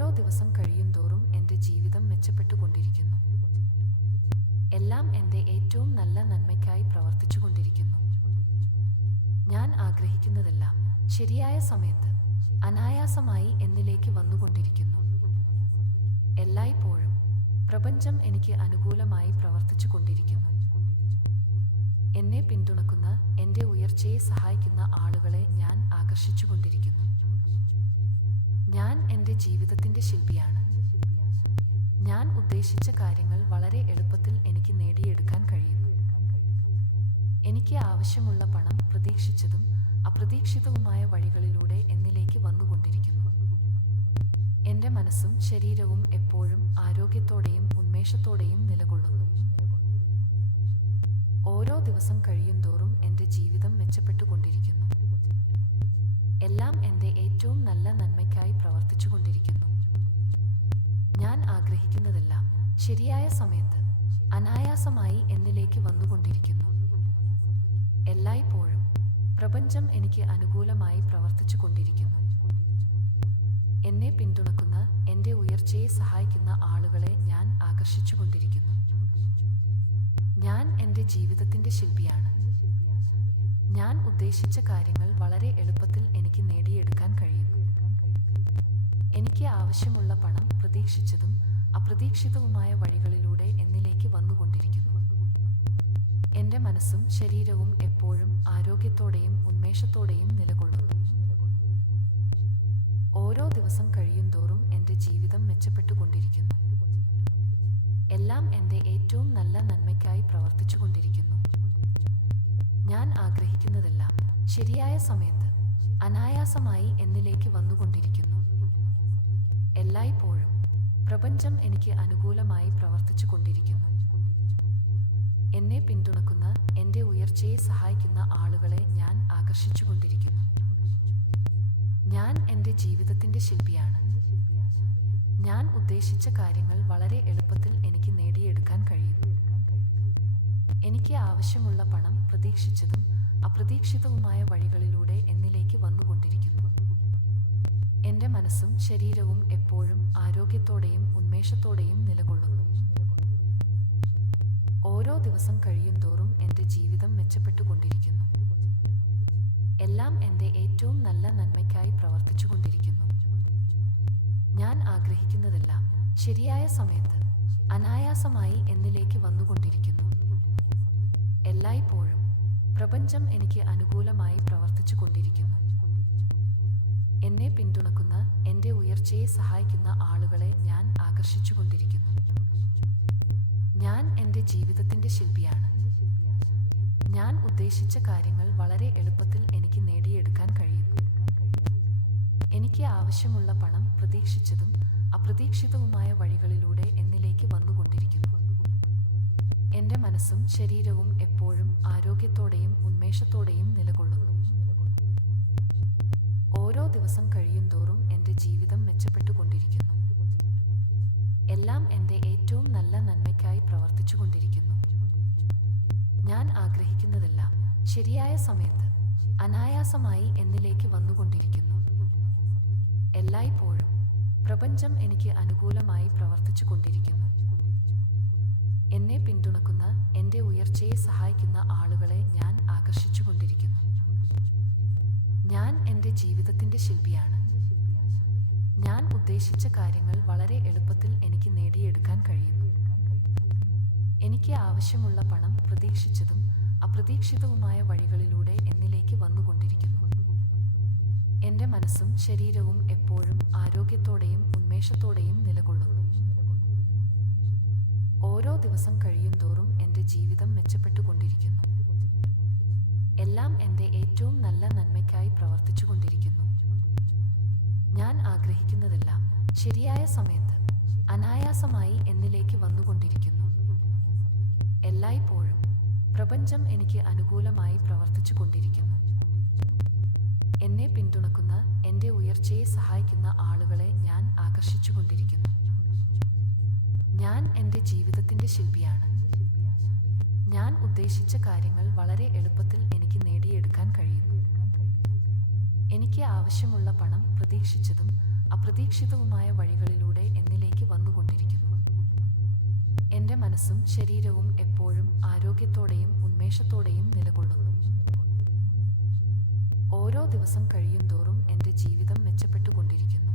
ഓരോ ദിവസം കഴിയുന്തോറും എന്റെ ജീവിതം മെച്ചപ്പെട്ടുകൊണ്ടിരിക്കുന്നു. എല്ലാം എന്റെ ഏറ്റവും നല്ല നന്മയ്ക്കായി പ്രവർത്തിച്ചുകൊണ്ടിരിക്കുന്നു. ഞാൻ ആഗ്രഹിക്കുന്നതെല്ലാം ശരിയായ സമയത്ത് അനായാസമായി എന്നിലേക്ക് വന്നുകൊണ്ടിരിക്കുന്നു. എല്ലായ്പ്പോഴും പ്രപഞ്ചം എനിക്ക് അനുകൂലമായി പ്രവർത്തിച്ചു കൊണ്ടിരിക്കുന്നു എന്നെ പിന്തുണക്കുന്ന എന്റെ ഉയർച്ചയെ സഹായിക്കുന്ന ആളുകളെ ഞാൻ ആകർഷിച്ചുകൊണ്ടിരിക്കുന്നു. ഞാൻ എന്റെ ജീവിതത്തിന്റെ ശില്പിയാണ്. ഞാൻ ഉദ്ദേശിച്ച കാര്യങ്ങൾ വളരെ എളുപ്പത്തിൽ എനിക്ക് നേടിയെടുക്കാൻ കഴിയുന്നു. എനിക്ക് ആവശ്യമുള്ള പണം പ്രതീക്ഷിച്ചതും അപ്രതീക്ഷിതവുമായ വഴികളിലൂടെ എന്നിലേക്ക് വന്നുകൊണ്ടിരിക്കുന്നു. എന്റെ മനസ്സും ശരീരവും എപ്പോഴും ആരോഗ്യത്തോടെയും ഉന്മേഷത്തോടെയും നിലകൊള്ളുന്നു. ഓരോ ദിവസം കഴിയുന്തോറും എന്റെ ജീവിതം മെച്ചപ്പെട്ടുകൊണ്ടിരിക്കുന്നു. എല്ലാം എന്റെ ഏറ്റവും നല്ല നന്മയ്ക്കായി പ്രവർത്തിച്ചുകൊണ്ടിരിക്കുന്നു. ഞാൻ ആഗ്രഹിക്കുന്നതെല്ലാം ശരിയായ സമയത്ത് അനായാസമായി എന്നിലേക്ക് വന്നുകൊണ്ടിരിക്കുന്നു. എല്ലായ്പ്പോഴും പ്രപഞ്ചം എനിക്ക് അനുകൂലമായി പ്രവർത്തിച്ചു കൊണ്ടിരിക്കുന്നു എന്നെ പിന്തുണക്കുന്ന എന്റെ ഉയർച്ചയെ സഹായിക്കുന്ന ആളുകളെ ഞാൻ ആകർഷിച്ചുകൊണ്ടിരിക്കുന്നു. ഞാൻ എന്റെ ജീവിതത്തിന്റെ ശില്പിയാണ്. ഞാൻ ഉദ്ദേശിച്ച കാര്യങ്ങൾ വളരെ എളുപ്പത്തിൽ എനിക്ക് നേടിയെടുക്കാൻ കഴിയുന്നു. എനിക്ക് ആവശ്യമുള്ള പണം പ്രതീക്ഷിച്ചതും അപ്രതീക്ഷിതവുമായ വഴികളിലൂടെ എന്നിലേക്ക് വന്നുകൊണ്ടിരിക്കുന്നു. എന്റെ മനസ്സും ശരീരവും എപ്പോഴും ആരോഗ്യത്തോടെയും ഉന്മേഷത്തോടെയും നിലകൊള്ളുന്നു. ഓരോ ദിവസം കഴിയുന്തോറും എന്റെ ജീവിതം മെച്ചപ്പെട്ടുകൊണ്ടിരിക്കുന്നു. എല്ലാം എന്റെ ഏറ്റവും നല്ല നന്മയ്ക്കായി പ്രവർത്തിച്ചുകൊണ്ടിരിക്കുന്നു. ഞാൻ ആഗ്രഹിക്കുന്നതെല്ലാം ശരിയായ സമയത്ത് അനായാസമായി എന്നിലേക്ക് വന്നുകൊണ്ടിരിക്കുന്നു. എല്ലായ്പ്പോഴും പ്രപഞ്ചം എനിക്ക് അനുകൂലമായി പ്രവർത്തിച്ചു കൊണ്ടിരിക്കുന്നു എന്നെ പിന്തുണക്കുന്ന എന്റെ ഉയർച്ചയെ സഹായിക്കുന്ന ആളുകളെ ഞാൻ ആകർഷിച്ചുകൊണ്ടിരിക്കുന്നു. ഞാൻ എന്റെ ജീവിതത്തിന്റെ ശില്പിയാണ്. ഞാൻ ഉദ്ദേശിച്ച കാര്യങ്ങൾ വളരെ എളുപ്പത്തിൽ എനിക്ക് നേടിയെടുക്കാൻ കഴിയുന്നു. എനിക്ക് ആവശ്യമുള്ള പണം പ്രതീക്ഷിച്ചതും അപ്രതീക്ഷിതവുമായ വഴികളിലൂടെ എന്നിലേക്ക് വന്നുകൊണ്ടിരിക്കുന്നു. എന്റെ മനസ്സും ശരീരവും എപ്പോഴും ആരോഗ്യത്തോടെയും ഉന്മേഷത്തോടെയും നിലകൊള്ളുന്നു. ഓരോ ദിവസം കഴിയുന്തോറും എന്റെ ജീവിതം മെച്ചപ്പെട്ടുകൊണ്ടിരിക്കുന്നു. എല്ലാം എന്റെ ഏറ്റവും നല്ല നന്മയ്ക്കായി പ്രവർത്തിച്ചുകൊണ്ടിരിക്കുന്നു. ഞാൻ ആഗ്രഹിക്കുന്നതെല്ലാം ശരിയായ സമയത്ത് അനായാസമായി എന്നിലേക്ക് വന്നുകൊണ്ടിരിക്കുന്നു. എല്ലായ്പ്പോഴും പ്രപഞ്ചം എനിക്ക് അനുകൂലമായി പ്രവർത്തിച്ചു കൊണ്ടിരിക്കുന്നു. എന്നെ പിന്തുണക്കുന്ന എന്റെ ഉയർച്ചയെ സഹായിക്കുന്ന ആളുകളെ ഞാൻ ആകർഷിച്ചുകൊണ്ടിരിക്കുന്നു ഞാൻ എന്റെ ജീവിതത്തിന്റെ ശില്പിയാണ്. ഞാൻ ഉദ്ദേശിച്ച കാര്യങ്ങൾ വളരെ എളുപ്പത്തിൽ എനിക്ക് നേടിയെടുക്കാൻ കഴിയുന്നു. എനിക്ക് ആവശ്യമുള്ള പണം പ്രതീക്ഷിച്ചതും അപ്രതീക്ഷിതവുമായ വഴികളിലൂടെ എന്നിലേക്ക് വന്നുകൊണ്ടിരിക്കുന്നു. എന്റെ മനസ്സും ശരീരവും എപ്പോഴും ആരോഗ്യത്തോടെയും ഉന്മേഷത്തോടെയും നിലകൊള്ളുന്നു. ഓരോ ദിവസം കഴിയുന്തോറും എന്റെ ജീവിതം മെച്ചപ്പെട്ടുകൊണ്ടിരിക്കുന്നു. എല്ലാം എന്റെ ഏറ്റവും നല്ല നന്മയ്ക്കായി പ്രവർത്തിച്ചുകൊണ്ടിരിക്കുന്നു. ഞാൻ ആഗ്രഹിക്കുന്നതെല്ലാം ശരിയായ സമയത്ത് അനായാസമായി എന്നിലേക്ക് വന്നുകൊണ്ടിരിക്കുന്നു. എല്ലായ്പ്പോഴും പ്രപഞ്ചം എനിക്ക് അനുകൂലമായി പ്രവർത്തിച്ചു കൊണ്ടിരിക്കുന്നു എന്നെ പിന്തുണക്കുന്ന എന്റെ ഉയർച്ചയെ സഹായിക്കുന്ന ആളുകളെ ഞാൻ ആകർഷിച്ചുകൊണ്ടിരിക്കുന്നു. ഞാൻ എന്റെ ജീവിതത്തിന്റെ ശില്പിയാണ്. ഞാൻ ഉദ്ദേശിച്ച കാര്യങ്ങൾ വളരെ എളുപ്പത്തിൽ എനിക്ക് നേടിയെടുക്കാൻ കഴിയുന്നു. എനിക്ക് ആവശ്യമുള്ള പണം പ്രതീക്ഷിച്ചതും അപ്രതീക്ഷിതവുമായ വഴികളിലൂടെ എന്നിലേക്ക് വന്നുകൊണ്ടിരിക്കുന്നു. എന്റെ മനസ്സും ശരീരവും എപ്പോഴും ആരോഗ്യത്തോടെയും ഉന്മേഷത്തോടെയും നിലകൊള്ളുന്നു. ഓരോ ദിവസം കഴിയും തോറും എന്റെ ജീവിതം മെച്ചപ്പെട്ടുകൊണ്ടിരിക്കുന്നു. എല്ലാം എന്റെ ഏറ്റവും നല്ല നന്മയ്ക്കായി പ്രവർത്തിച്ചുകൊണ്ടിരിക്കുന്നു. ഞാൻ ആഗ്രഹിക്കുന്നതെല്ലാം ശരിയായ സമയത്ത് അനായാസമായി എന്നിലേക്ക് വന്നുകൊണ്ടിരിക്കുന്നു. എല്ലായ്പ്പോഴും പ്രപഞ്ചം എനിക്ക് അനുകൂലമായി പ്രവർത്തിച്ചു കൊണ്ടിരിക്കുന്നു എന്നെ പിന്തുണക്കുന്ന എന്റെ ഉയർച്ചയെ സഹായിക്കുന്ന ആളുകളെ ഞാൻ ആകർഷിച്ചുകൊണ്ടിരിക്കുന്നു. ഞാൻ എന്റെ ജീവിതത്തിന്റെ ശില്പിയാണ്. ഞാൻ ഉദ്ദേശിച്ച കാര്യങ്ങൾ വളരെ എളുപ്പത്തിൽ എനിക്ക് നേടിയെടുക്കാൻ കഴിയുന്നു. എനിക്ക് ആവശ്യമുള്ള പണം പ്രതീക്ഷിച്ചതും അപ്രതീക്ഷിതവുമായ വഴികളിലൂടെ എന്നിലേക്ക് വന്നുകൊണ്ടിരിക്കുന്നു. എന്റെ മനസ്സും ശരീരവും എപ്പോഴും ആരോഗ്യത്തോടെയും ഉന്മേഷത്തോടെയും നിലകൊള്ളുന്നു. ഓരോ ദിവസം കഴിയുന്തോറും എന്റെ ജീവിതം മെച്ചപ്പെട്ടുകൊണ്ടിരിക്കുന്നു.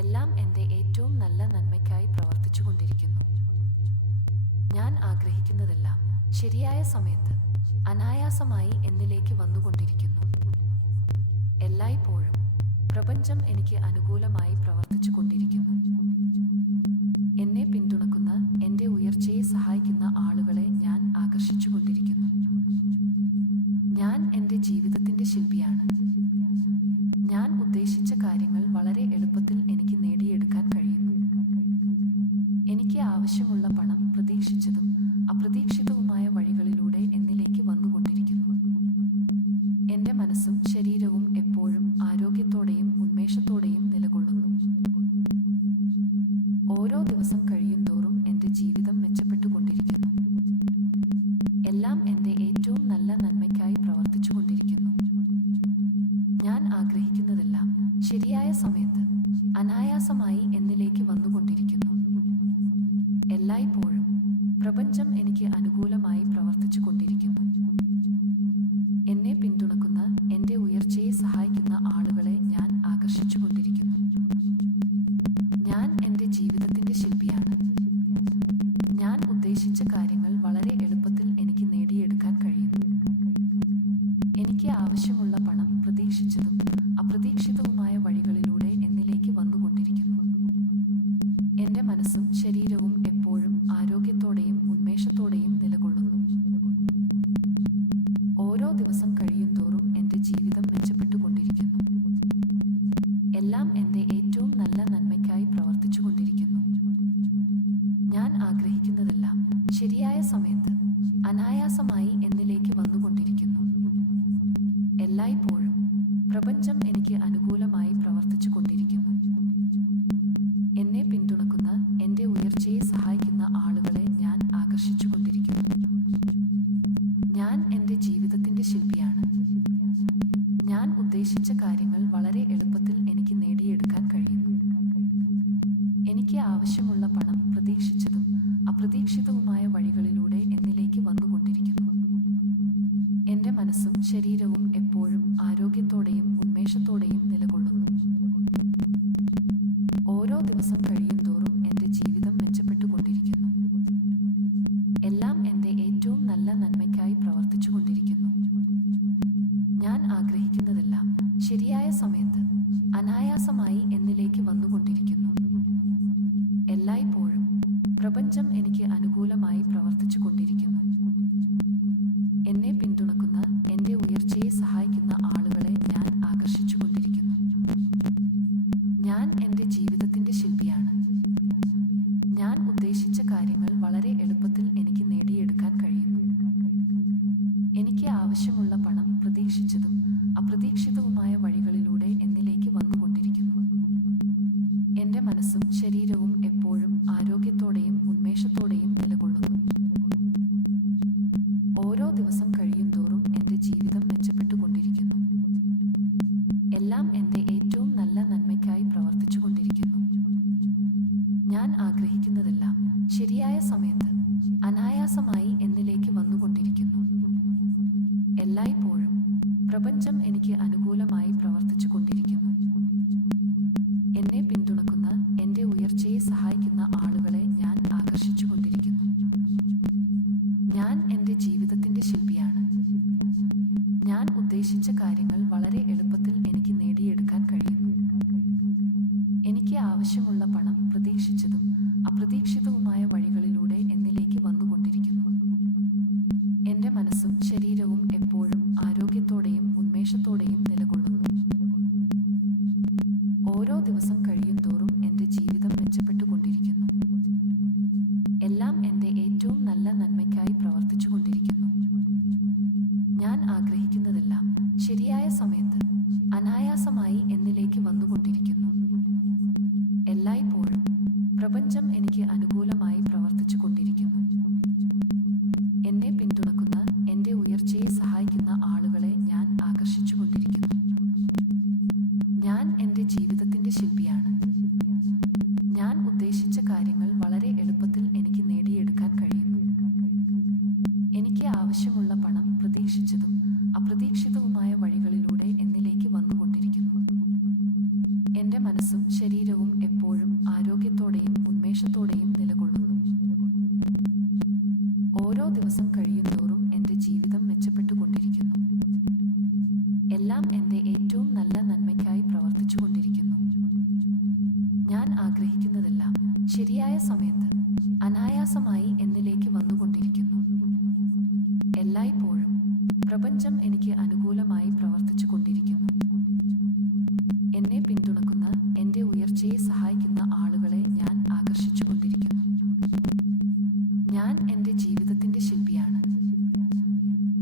എല്ലാം എന്റെ ഏറ്റവും നല്ല നന്മയ്ക്കായി പ്രവർത്തിച്ചുകൊണ്ടിരിക്കുന്നു. ഞാൻ ആഗ്രഹിക്കുന്നതെല്ലാം ശരിയായ സമയത്ത് അനായാസമായി എന്നിലേക്ക് വന്നുകൊണ്ടിരിക്കുന്നു. എല്ലായ്പ്പോഴും പ്രപഞ്ചം എനിക്ക് അനുകൂലമായി പ്രവർത്തിച്ചു കൊണ്ടിരിക്കുന്നു എന്നെ പിന്തുണക്കുന്ന എന്റെ ഉയർച്ചയെ സഹായിക്കുന്ന ആളുകളെ ഞാൻ ആകർഷിച്ചുകൊണ്ടിരിക്കുന്നു ഞാൻ എന്റെ ജീവിതത്തിന്റെ ശില്പിയാണ് ഞാൻ ഉദ്ദേശിച്ച കാര്യങ്ങൾ വളരെ എളുപ്പത്തിൽ എനിക്ക് നേടിയെടുക്കാൻ കഴിയുന്നു എനിക്ക് ആവശ്യമുള്ള പണം പ്രതീക്ഷിച്ചതും അപ്രതീക്ഷിതവുമായ വഴികളിലൂടെ എന്നിലേക്ക് വന്നുകൊണ്ടിരിക്കുന്നു എന്റെ മനസ്സും ശരീരവും എപ്പോഴും ആരോഗ്യത്തോടെയും ഉന്മേഷത്തോടെയും നിലകൊള്ളുന്നു ഓരോ ദിവസം കഴിയുന്തോറും എന്റെ ജീവിതം മെച്ചപ്പെട്ടുകൊണ്ടിരിക്കുന്നു എല്ലാം എന്റെ ഏറ്റവും നല്ല നന്മയ്ക്കായി പ്രവർത്തിച്ചുകൊണ്ടിരിക്കുന്നു ഞാൻ ആഗ്രഹിക്കുന്നതെല്ലാം ശരിയായ സമയത്ത് അനായാസമായി എന്നിലേക്ക് വന്നുകൊണ്ടിരിക്കുന്നു എല്ലായ്പ്പോഴും പ്രപഞ്ചം എനിക്ക് അനുകൂലമായി പ്രവർത്തിച്ചു കൊണ്ടിരിക്കുന്നു. എന്നെ പിന്തുണക്കുന്ന എന്റെ ഉയർച്ചയെ സഹായിക്കുന്ന ആളുകളെ ഞാൻ ആകർഷിച്ചു കൊണ്ടിരിക്കുന്നു. ഞാൻ എന്റെ ജീവിതത്തിന്റെ ശില്പിയാണ്. ഞാൻ ഉദ്ദേശിച്ച കാര്യങ്ങൾ വളരെ എളുപ്പത്തിൽ എനിക്ക് നേടിയെടുക്കാൻ കഴിയുന്നു. എനിക്ക് ആവശ്യമുള്ള പണം പ്രതീക്ഷിച്ചതും അപ്രതീക്ഷിതവുമായ വഴികളിലൂടെ എന്നിലേക്ക് വന്നുകൊണ്ടിരിക്കുന്നു. എന്റെ മനസ്സും ശരീരവും എപ്പോഴും ആരോഗ്യത്തോടെയും ഉന്മേഷത്തോടെയും നിലകൊള്ളുന്നു ഓരോ ദിവസം കഴിയുന്തോറും എന്റെ ജീവിതം മെച്ചപ്പെട്ടുകൊണ്ടിരിക്കുന്നു എല്ലാം എന്റെ ഏറ്റവും നല്ല നന്മയ്ക്കായി പ്രവർത്തിച്ചുകൊണ്ടിരിക്കുന്നു ഞാൻ ആഗ്രഹിക്കുന്നതെല്ലാം ശരിയായ സമയത്ത് അനായാസമായി എന്നിലേക്ക് വന്നുകൊണ്ടിരിക്കുന്നു. എല്ലായ്പ്പോഴും പ്രപഞ്ചം എനിക്ക് അനുകൂലമായി പ്രവർത്തിച്ചു കൊണ്ടിരിക്കുന്നു. എന്നെ പിന്തുണക്കുന്ന എന്റെ ഉയർച്ചയെ സഹായിക്കുന്ന ആളുകളെ ഞാൻ ആകർഷിച്ചുകൊണ്ടിരിക്കുന്നു ഞാൻ എന്റെ ജീവിതത്തിന്റെ ശില്പിയാണ്. ഞാൻ ഉദ്ദേശിച്ച കാര്യങ്ങൾ വളരെ എളുപ്പത്തിൽ എനിക്ക് നേടിയെടുക്കാൻ കഴിയുന്നു എനിക്ക് ആവശ്യമുള്ള പണം പ്രതീക്ഷിച്ചതും അപ്രതീക്ഷിതവുമായ വഴികളിലൂടെ എന്നിലേക്ക് വന്നുകൊണ്ടിരിക്കുന്നു എന്റെ മനസ്സും ശരീരവും എപ്പോഴും ആരോഗ്യത്തോടെയും ഉന്മേഷത്തോടെയും നിലകൊള്ളുന്നു ഓരോ കഴിയും തോറും എന്റെ ജീവിതം മെച്ചപ്പെട്ടുകൊണ്ടിരിക്കുന്നു. എല്ലാം എന്റെ ഏറ്റവും നല്ല നന്മയ്ക്കായി പ്രവർത്തിച്ചുകൊണ്ടിരിക്കുന്നു. ഞാൻ ആഗ്രഹിക്കുന്നതെല്ലാം ശരിയായ സമയത്ത് അനായാസമായി എന്നിലേക്ക് വന്നുകൊണ്ടിരിക്കുന്നു. എല്ലായ്പ്പോഴും പ്രപഞ്ചം എനിക്ക് അനുകൂലമായി പ്രവർത്തിച്ചു കൊണ്ടിരിക്കുന്നു എന്നെ ആഗ്രഹിക്കുന്നതെല്ലാം ശരിയായ സമയത്ത് അനായാസമായി എന്നിലേക്ക് വന്നുകൊണ്ടിരിക്കുന്നു. എല്ലായ്പ്പോഴും പ്രപഞ്ചം എനിക്ക് അനുകൂലമായി പ്രവർത്തിച്ചു കൊണ്ടിരിക്കുന്നു എന്നെ പിന്തുണക്കുന്ന എന്റെ ഉയർച്ചയെ സഹായിക്കുന്ന ആളുകളെ ഞാൻ ആകർഷിച്ചുകൊണ്ടിരിക്കുന്നു. ഞാൻ എന്റെ ജീവിതത്തിന്റെ ശില്പിയാണ്. ഞാൻ ഉദ്ദേശിച്ച കാര്യങ്ങൾ വളരെ എളുപ്പത്തിൽ എനിക്ക് നേടിയെടുക്കാൻ കഴിയുന്നു. എനിക്ക് ആവശ്യമുള്ള പണം പ്രതീക്ഷിച്ചതും അപ്രതീക്ഷിതവുമായ വഴികളിലൂടെ എന്നിലേക്ക് വന്നുകൊണ്ടിരിക്കുന്നു എന്റെ മനസ്സും ശരീരവും എപ്പോഴും ആരോഗ്യത്തോടെയും ഉന്മേഷത്തോടെയും നിലകൊള്ളുന്നു ഓരോ ദിവസം കഴിയും തോറും എന്റെ ജീവിതം മെച്ചപ്പെട്ടുകൊണ്ടിരിക്കുന്നു എല്ലാം എന്റെ ഏറ്റവും നല്ല നന്മയ്ക്കായി പ്രവർത്തിച്ചുകൊണ്ടിരിക്കുന്നു ഞാൻ ആഗ്രഹിക്കുന്നതെല്ലാം ശരിയായ സമയത്ത് അനായാസമായി എന്നിലേക്ക് വന്നുകൊണ്ടിരിക്കുന്നു എല്ലായ്പ്പോഴും പ്രപഞ്ചം എനിക്ക് അനുകൂലമായി പ്രവർത്തിച്ചു കൊണ്ടിരിക്കുന്നു എന്നെ പിന്തുണക്കുന്ന എന്റെ ഉയർച്ചയെ സഹായിക്കുന്ന ആളുകളെ ഞാൻ ആകർഷിച്ചുകൊണ്ടിരിക്കുന്നു ഞാൻ എന്റെ ജീവിതത്തിൽ ഉദ്ദേശിച്ച കാര്യങ്ങൾ വളരെ എളുപ്പത്തിൽ എനിക്ക് നേടിയെടുക്കാൻ കഴിയുന്നു എനിക്ക് ആവശ്യമുള്ള പണം പ്രതീക്ഷിച്ചതും അപ്രതീക്ഷിതവുമായ വഴികളിലൂടെ എന്നിലേക്ക് വന്നുകൊണ്ടിരിക്കുന്നു. എന്റെ മനസ്സും ശരീരവും എപ്പോഴും ആരോഗ്യത്തോടെയും ഉന്മേഷത്തോടെയും നിലകൊള്ളുന്നു. ഓരോ ദിവസം കഴിയുന്തോറും എന്റെ ജീവിതം മെച്ചപ്പെട്ടുകൊണ്ടിരിക്കുന്നു. എല്ലാം എന്റെ ഏറ്റവും നല്ല നന്മയ്ക്കായി പ്രവർത്തിച്ചുകൊണ്ടിരിക്കുന്നു. ഞാൻ ആഗ്രഹിക്കുന്നതെല്ലാം ശരിയായ സമയത്ത് അനായാസമായി എന്നിലേക്ക് വന്നുകൊണ്ടിരിക്കുന്നു. എല്ലായ്പ്പോഴും പ്രപഞ്ചം എനിക്ക് അനുകൂലമായി പ്രവർത്തിച്ചു കൊണ്ടിരിക്കുന്നു എന്നെ പിന്തുണക്കുന്ന എന്റെ ഉയർച്ചയെ സഹായിക്കുന്ന ആളുകളെ ഞാൻ ആകർഷിച്ചു കൊണ്ടിരിക്കുന്നു ഞാൻ എന്റെ ജീവിതത്തിന്റെ ശില്പിയാണ്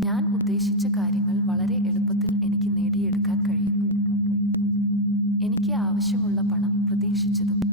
ഞാൻ ഉദ്ദേശിച്ച കാര്യങ്ങൾ വളരെ എളുപ്പത്തിൽ എനിക്ക് നേടിയെടുക്കാൻ കഴിയുന്നു. എനിക്ക് ആവശ്യമുള്ള പണം പ്രതീക്ഷിച്ചതും